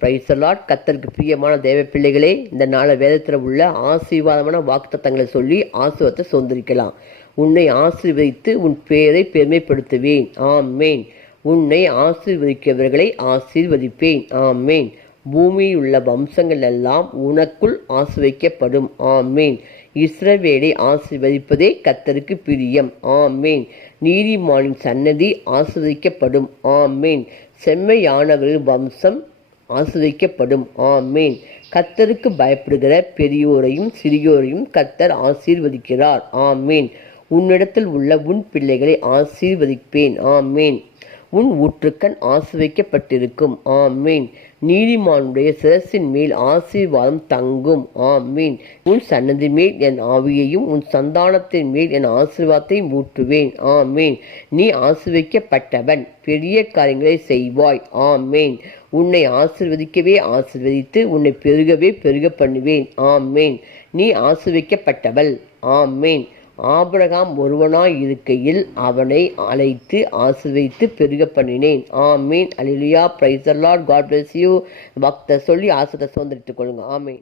Price the Lord. கர்த்தருக்கு பிரியமான தேவ பிள்ளைகளே, இந்த நாள வேதத்தில் உள்ள ஆசீர்வாதமான வாக்குத்தத்தங்களை சொல்லி ஆசீர்வாதத்தை சுதந்திரிக்கலாம். உன்னை ஆசீர்வதித்து உன் பெயரை பெருமைப்படுத்துவேன். ஆமேன். உன்னை ஆசீர்வதிக்கிறவர்களை ஆசீர்வதிப்பேன். ஆமேன். பூமியில் உள்ள வம்சங்கள் எல்லாம் உனக்குள் ஆசீர்வதிக்கப்படும். ஆமேன். இஸ்ரவேலை ஆசீர்வதிப்பதே கர்த்தருக்கு பிரியம். ஆமேன். நீதிமானின் சன்னதி ஆசீர்வதிக்கப்படும். ஆமேன். செம்மையானவர்களின் வம்சம் ஆசீர்வதிக்கப்படும். ஆமேன். கர்த்தருக்கு பயப்படுகிற பெரியோரையும் சிறியோரையும் கர்த்தர் ஆசீர்வதிக்கிறார். ஆமேன். உன்னிடத்தில் உள்ள உன் பிள்ளைகளை ஆசீர்வதிப்பேன். ஆமேன். உன் ஊற்றுக்கண் ஆசீர்வதிக்கப்பட்டிருக்கும். ஆமேன். நீதிமானுடைய சிரசின் மேல் ஆசீர்வாதம் தங்கும். ஆமேன். உன் சன்னதி மேல் என் ஆவியையும் உன் சந்தானத்தின் மேல் என் ஆசீர்வாதத்தையும் ஊற்றுவேன். ஆமேன். நீ ஆசீர்வதிக்கப்பட்டவன், பெரிய காரியங்களை செய்வாய். ஆமேன். உன்னை ஆசீர்வதிக்கவே ஆசீர்வதித்து உன்னை பெருகவே பெருக பண்ணுவேன். ஆமேன். நீ ஆசீர்வதிக்கப்பட்டவள். ஆமேன். ஆபிரகாம் ஒருவனாய் இருக்கையில் அவனை அழைத்து ஆசீர்வதித்து பெருக பண்ணினேன். ஆமீன். அல்லேலூயா. Praise the Lord. God bless you. பக்தர் சொல்லி ஆசீர்வாதத்தை சுதந்திரித்துக் கொள்ளுங்க. ஆமீன்.